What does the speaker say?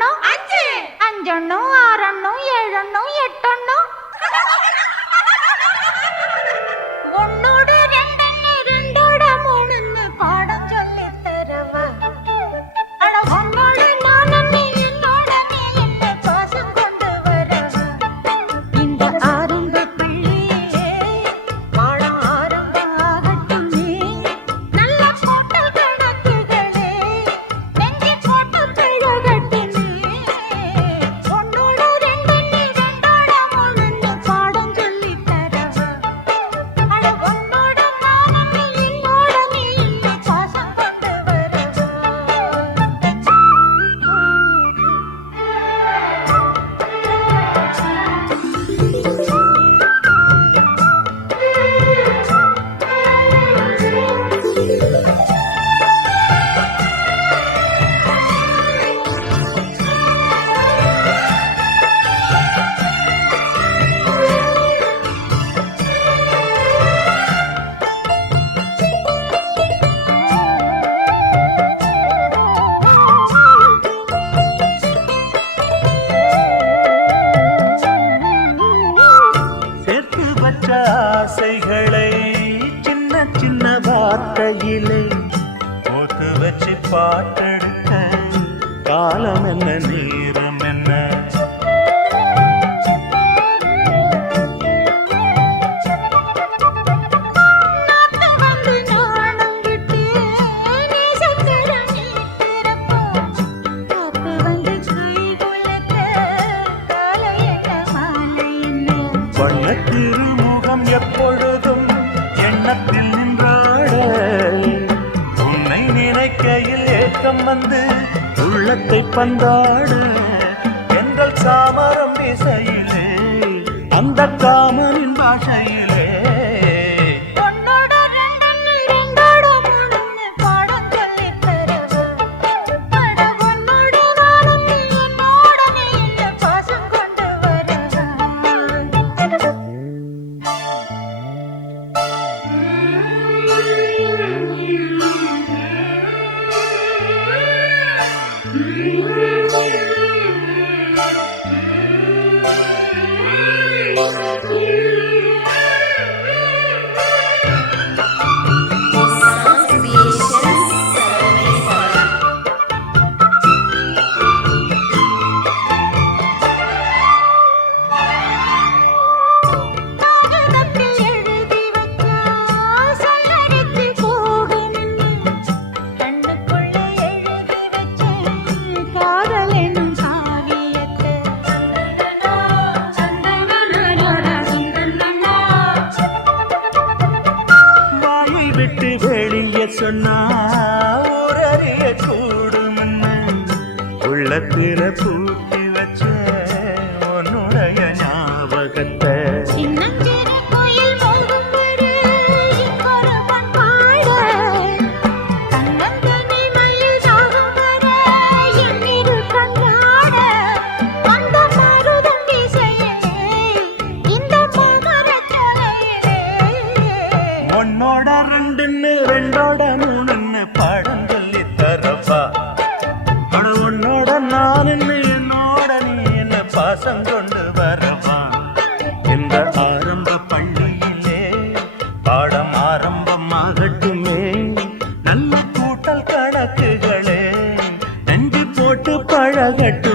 എട്ടെണ്ണോ അഞ്ച് അഞ്ചെണ്ണോ ആറെണ്ണോ ഏഴെണ്ണോ എട്ടെണ്ണോ ഒന്ന് ஆசைகளை சின்ன சின்ன வார்த்தையிலே போட்டு வச்சு பாட்டெடுக்க காலம் என்ன நேரம் நேரம் எப்பொழுதும் எண்ணத்தில் நின்றாட உன்னை நினைக்கையில் ஏக்கம் வந்து உள்ளத்தை பந்தாடு எங்கள் சாமரம் இசையிலே அந்த காமனின் பாஷையில் Música சொன்னா ஊரறிய கூடுமன்னு உள்ளத்திற பூட்டி இந்த ஆரம்ப பள்ளியிலே பாடம் ஆரம்பமாகட்டுமே நல்ல கூட்டல் கணக்குகளே நன்றி போட்டு பழகட்டும்